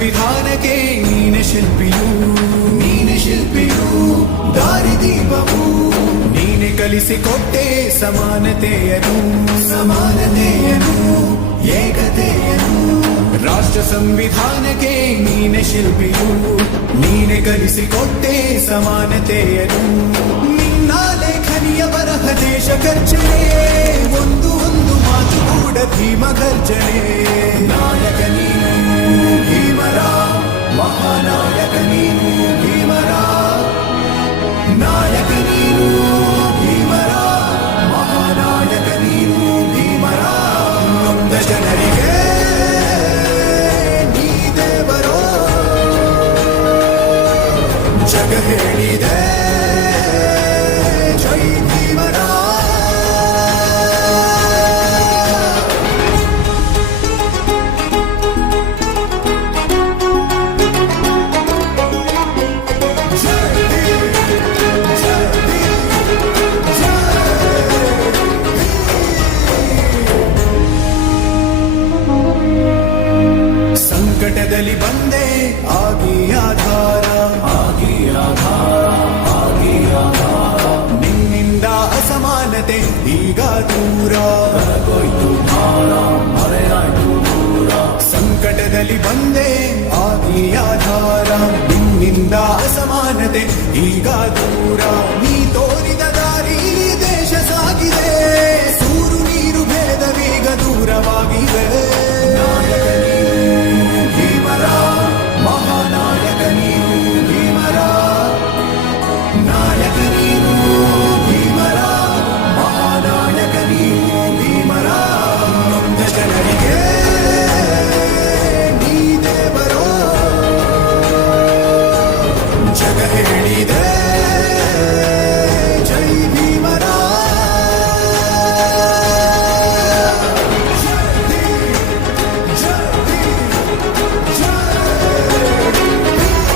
ಸಂವಿಧಾನಕ್ಕೆ ನೀನೆ ಶಿಲ್ಪಿಯು ದಾರಿದೀಪವು ನೀನೆ ಕಲಿಸಿಕೊಟ್ಟೆ ಸಮಾನತೆಯನು ಏಕತೆಯನು ರಾಷ್ಟ್ರ ಸಂವಿಧಾನಕ್ಕೆ ನೀನೆ ಶಿಲ್ಪಿಯು ನೀನೆ ಕಲಿಸಿಕೊಟ್ಟೆ ಸಮಾನತೆಯನು ನಿನ್ನ ಲೇಖನಿಯ ಬರಹ ದೇಶ ಖರ್ಚನೆ ಒಂದು ಮಾತು ಕೂಡ ಭೀಮ ಗರ್ಜನೆ ನಾಯಕ ನೀನು ಭೀಮರ ಮಹಾನಾಯಕ ನೀನು ಭೀಮರ ನಾಯಕ ನೀನು ಭೀಮರ ಮಹಾನಾಯಕ ನೀನು ಭೀಮರ ನೊಂದ ಜನರಿಗೆ ನೀ ದೇವರೋ ಜಗ ಹೇಳಿದೆ ಜೈ ಭೀಮರ ಸಂಕಟದಲ್ಲಿ ಬಂದೆ ಆಗಿ ಆಧಾರ ನಿನ್ನಿಂದ ಅಸಮಾನತೆ ಈಗ ದೂರ ಸಂಕಟದಲ್ಲಿ ಬಂದೆ ಆಗಿ ಆಧಾರ ನಿನ್ನಿಂದ ಅಸಮಾನತೆ ಈಗ ದೂರ